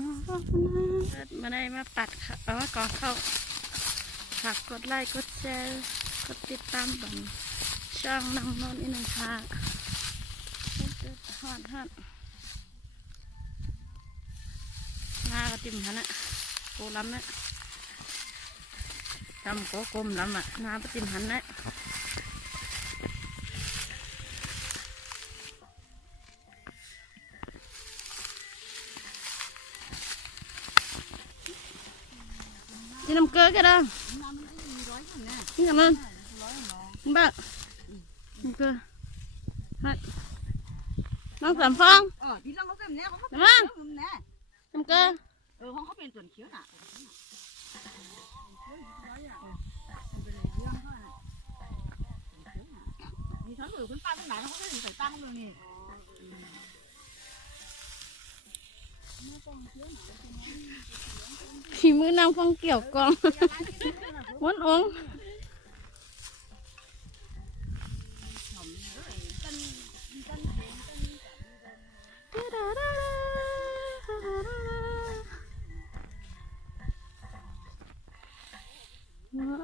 ยอดมาได้มาปัดค่ะเอาว่ากอเข้าฝากกดไลค์กดแชร์กดติดตามบันช่องน้องนนท์อีกหนึ่งค่ะฮอดฮอดหน้าก็ติ่มหันนะโกล้ำน่ะทำโกกลมล้ำอะหน้าก็ติ่มหันน่ะ chị nằm cơ cái đó chị cảm ơn bác nằm cơ Hạt. น้องสามฟองเออพี่น้องเขาเป็นแน่เขาเขาเห็นไหมเป็นแน่ นำเกลือ เออ ขี่มือนางฟองเกี่ยวกองวันองว้า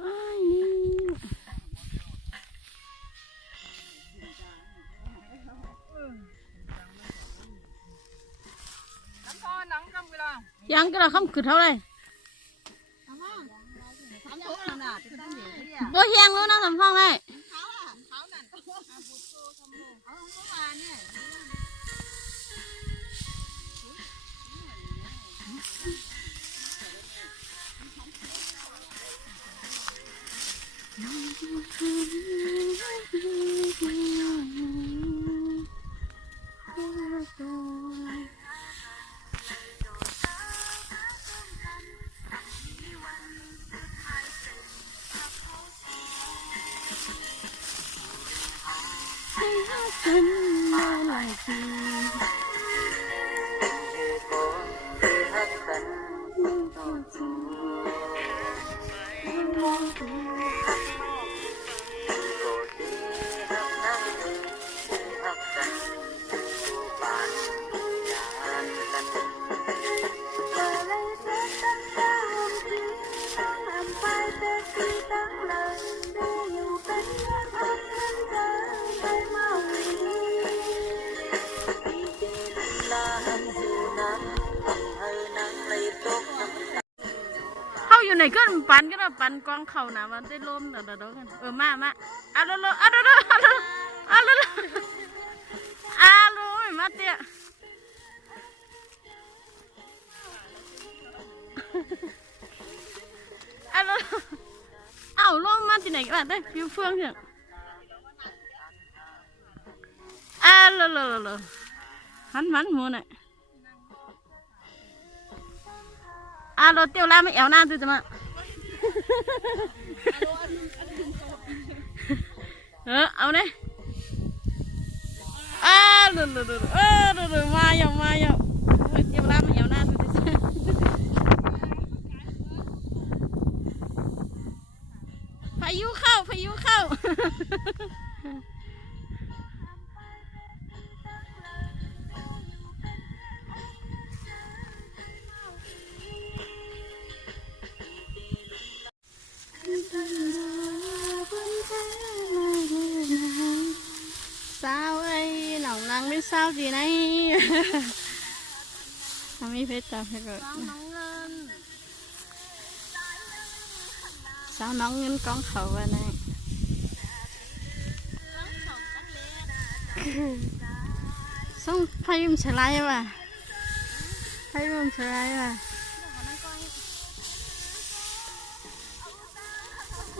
ยังก็เราคำคือเท่าไหรทำยังไงน่ะเป็นตั้งเหนียวเนี่ยตัวเฮียงรู้นะสามฟองเลย เข้า อยู่ไหนก็ปันก็ได้ปันกองเข่านะมันได้ลมเดี๋ยวเดี๋ยวกันเออมามาอะลอะลอะลอะลอะลอะลไม่มาเตี้ยอะลเอ้าลมมาที่ไหนกันได้ฟิวเฟืองเถอะอะลลลหันหันหัวหน่อย อะรถเตี้ยวล่าไม่แอวหน้าตูจะมาเออเอาเนี่ยอ่าหลุดหลุดหลุดเลุดหลมาอย่างมาอย่างเตี้ยวล่าไม่แอวหน้า งไม่ทราบดีนะทำให้เพชรจับให้ก่อนสาวน้องเงินกองเขาวะนายส่งพายุมฉลายว่ะพายุมฉลายว่ะอ